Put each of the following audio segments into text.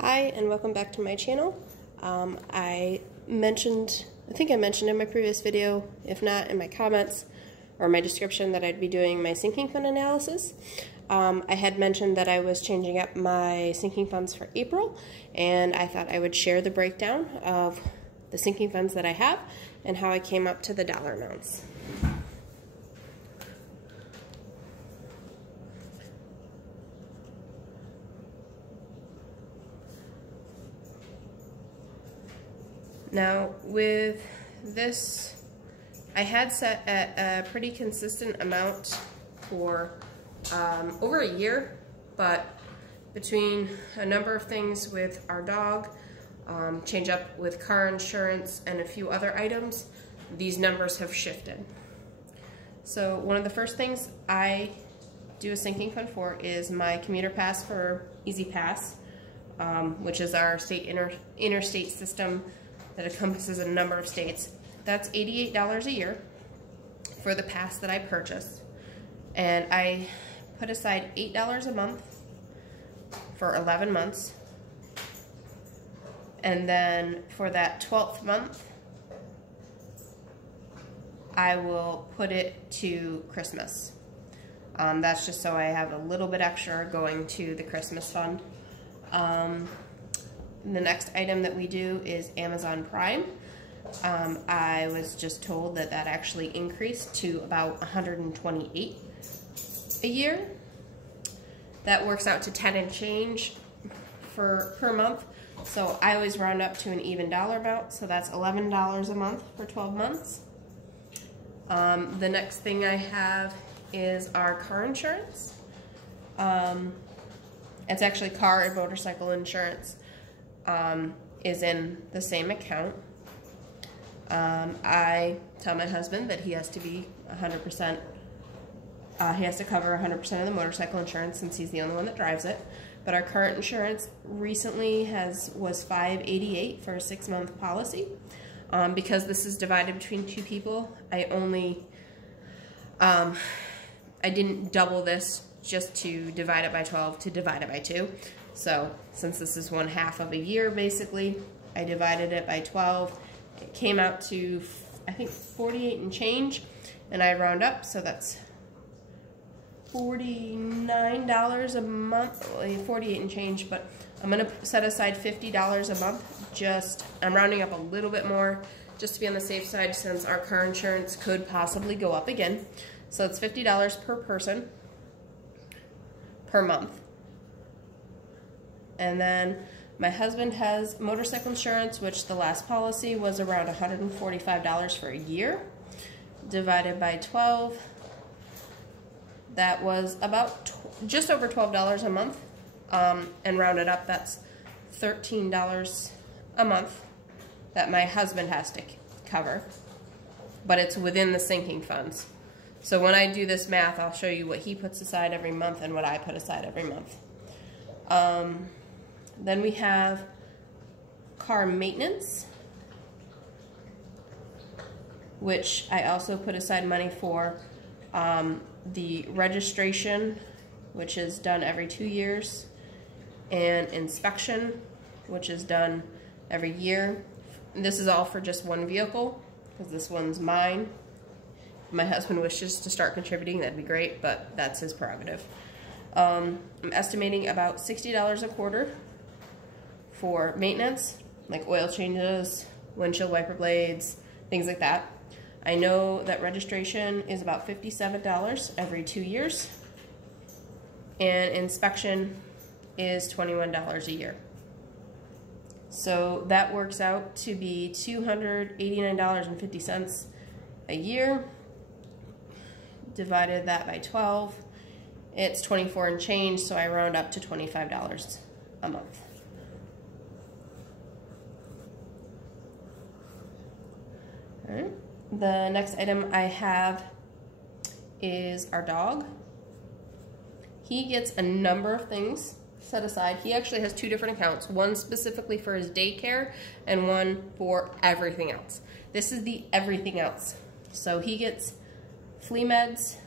Hi and welcome back to my channel. I think I mentioned in my previous video, if not in my comments or my description, that I'd be doing my sinking fund analysis. I had mentioned that I was changing up my sinking funds for April, and I thought I would share the breakdown of the sinking funds that I have and how I came up to the dollar amounts. Now, with this, I had set at a pretty consistent amount for over a year, but between a number of things with our dog, change up with car insurance, and a few other items, these numbers have shifted. So one of the first things I do a sinking fund for is my commuter pass for Easy Pass, which is our state interstate system that encompasses a number of states. That's $88 a year for the pass that I purchased. And I put aside $8 a month for 11 months. And then for that 12th month, I will put it to Christmas. That's just so I have a little bit extra going to the Christmas fund. The next item that we do is Amazon Prime. I was just told that that actually increased to about $128 a year. That works out to 10 and change per month. So I always round up to an even dollar amount. So that's $11 a month for 12 months. The next thing I have is our car insurance. It's actually car and motorcycle insurance. Is in the same account. I tell my husband that he has to be 100%, he has to cover 100% of the motorcycle insurance since he's the only one that drives it. But our current insurance recently was $588 for a 6-month policy. Because this is divided between two people, I didn't double this just to divide it by 12 to divide it by 2. So since this is 1/2 of a year, basically, I divided it by 12. It came out to, I think, 48 and change, and I round up, so that's $49 a month, 48 and change, but I'm going to set aside $50 a month. I'm rounding up a little bit more just to be on the safe side since our car insurance could possibly go up again. So it's $50 per person per month. And then my husband has motorcycle insurance, which the last policy was around $145 for a year. Divided by 12, that was about just over $12 a month. And rounded up, that's $13 a month that my husband has to cover. But it's within the sinking funds. So when I do this math, I'll show you what he puts aside every month and what I put aside every month. Then we have car maintenance, which I also put aside money for. The registration, which is done every 2 years, and inspection, which is done every year. And this is all for just one vehicle, because this one's mine. If my husband wishes to start contributing, that'd be great, but that's his prerogative. I'm estimating about $60 a quarter for maintenance, like oil changes, windshield wiper blades, things like that. I know that registration is about $57 every 2 years, and inspection is $21 a year. So that works out to be $289.50 a year. Divided that by 12, it's 24 and change, so I round up to $25 a month. All right. The next item I have is our dog. He gets a number of things set aside. He actually has 2 different accounts, one specifically for his daycare and one for everything else. This is the everything else. So he gets flea meds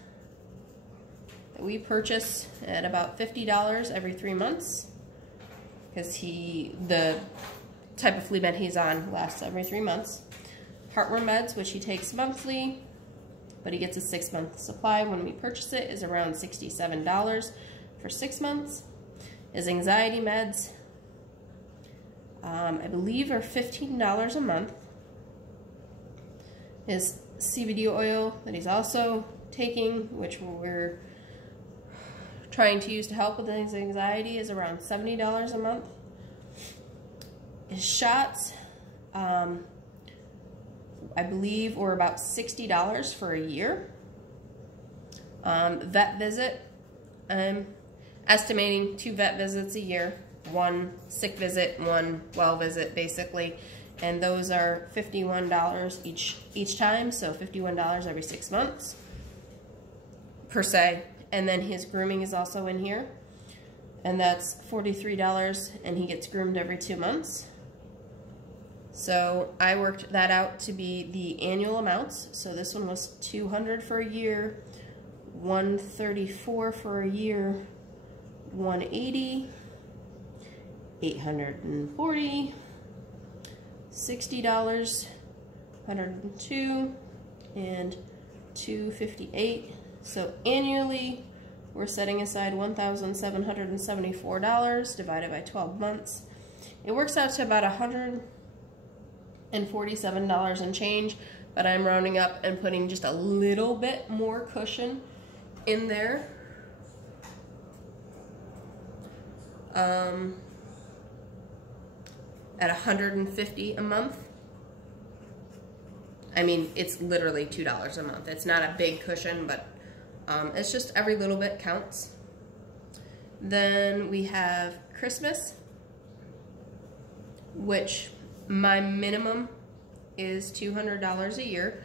that we purchase at about $50 every 3 months. because the type of flea med he's on lasts every 3 months. Heartworm meds, which he takes monthly, but he gets a 6-month supply. When we purchase it, is around $67 for 6 months. His anxiety meds, I believe, are $15 a month. His CBD oil that he's also taking, which we're trying to use to help with his anxiety, is around $70 a month. His shots, I believe, were about $60 for a year. Vet visit, I'm estimating 2 vet visits a year, 1 sick visit, 1 well visit, basically. And those are $51 each time, so $51 every 6 months, per se. And then his grooming is also in here, and that's $43, and he gets groomed every 2 months. So I worked that out to be the annual amounts. So this one was $200 for a year, $134 for a year, $180, $840, $60, $102, and $258. So annually, we're setting aside $1,774 divided by 12 months. It works out to about $147 and change, but I'm rounding up and putting just a little bit more cushion in there. At $150 a month. I mean, it's literally $2 a month. It's not a big cushion, but it's just every little bit counts. Then we have Christmas, which my minimum is $200 a year.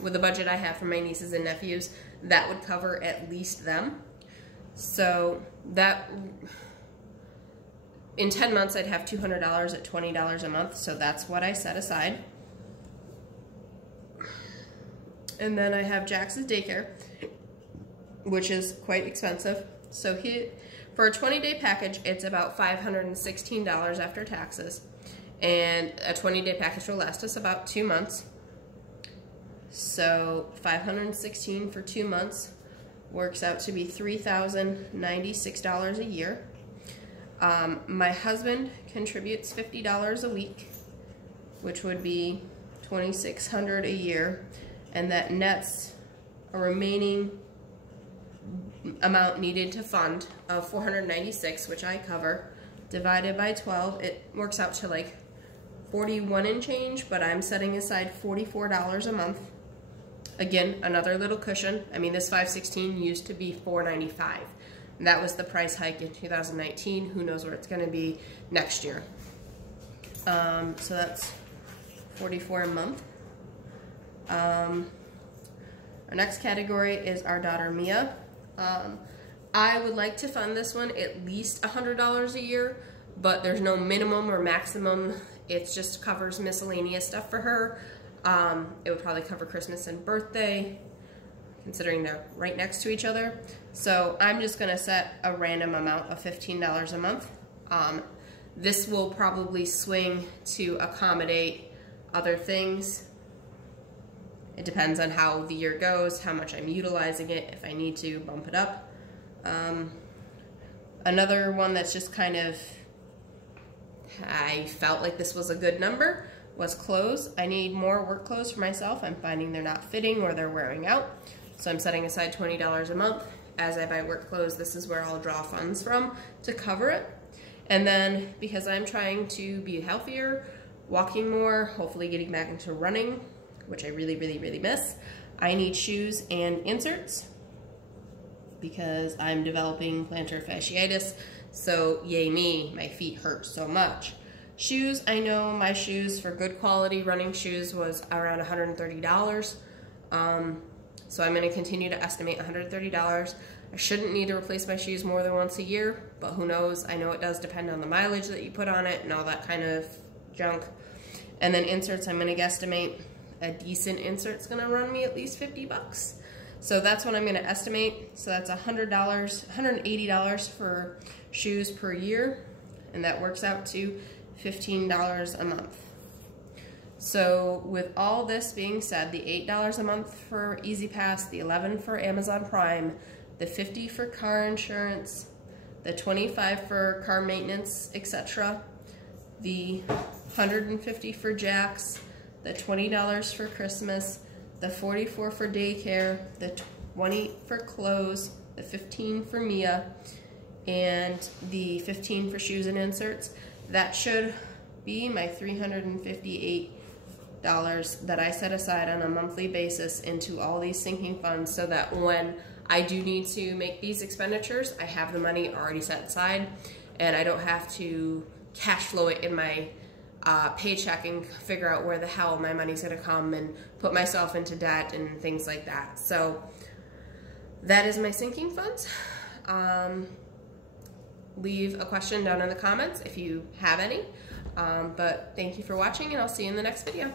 With the budget I have for my nieces and nephews, that would cover at least them. So that, in 10 months, I'd have $200 at $20 a month, so that's what I set aside. And then I have Jax's Daycare, which is quite expensive. So for a 20-day package, it's about $516 after taxes. And a 20-day package will last us about 2 months. So $516 for 2 months works out to be $3,096 a year. My husband contributes $50 a week, which would be $2,600 a year, and that nets a remaining amount needed to fund of $496, which I cover, divided by 12. It works out to like 41 and change, but I'm setting aside $44 a month. Again, another little cushion. I mean, this $516 used to be $495. That was the price hike in 2019. Who knows where it's going to be next year. So that's $44 a month. Our next category is our daughter Mia. I would like to fund this one at least $100 a year, but there's no minimum or maximum. It just covers miscellaneous stuff for her. It would probably cover Christmas and birthday, considering they're right next to each other. So I'm just going to set a random amount of $15 a month. This will probably swing to accommodate other things. It depends on how the year goes, how much I'm utilizing it, if I need to bump it up. Another one that's just kind of, I felt like this was a good number, was clothes. I need more work clothes for myself. I'm finding they're not fitting or they're wearing out. So I'm setting aside $20 a month. As I buy work clothes, this is where I'll draw funds from to cover it. And then, because I'm trying to be healthier, walking more, hopefully getting back into running, which I really, really, really miss, I need shoes and inserts because I'm developing plantar fasciitis. So yay me, my feet hurt so much. Shoes, I know my shoes for good quality running shoes was around $130. So I'm going to continue to estimate $130. I shouldn't need to replace my shoes more than once a year, but who knows? I know it does depend on the mileage that you put on it and all that kind of junk. And then inserts, I'm going to guesstimate a decent insert's going to run me at least $50. So that's what I'm going to estimate. So that's $100, $180 for shoes per year, and that works out to $15 a month. So with all this being said, the $8 a month for Easy Pass, the $11 for Amazon Prime, the $50 for car insurance, the $25 for car maintenance, etc., the $150 for Jax, the $20 for Christmas, the $44 for daycare, the $20 for clothes, the $15 for Mia, and the $15 for shoes and inserts. That should be my $358 that I set aside on a monthly basis into all these sinking funds, so that when I do need to make these expenditures, I have the money already set aside and I don't have to cash flow it in my paycheck and figure out where the hell my money's gonna come and put myself into debt and things like that. So that is my sinking funds. Leave a question down in the comments if you have any. But thank you for watching, and I'll see you in the next video.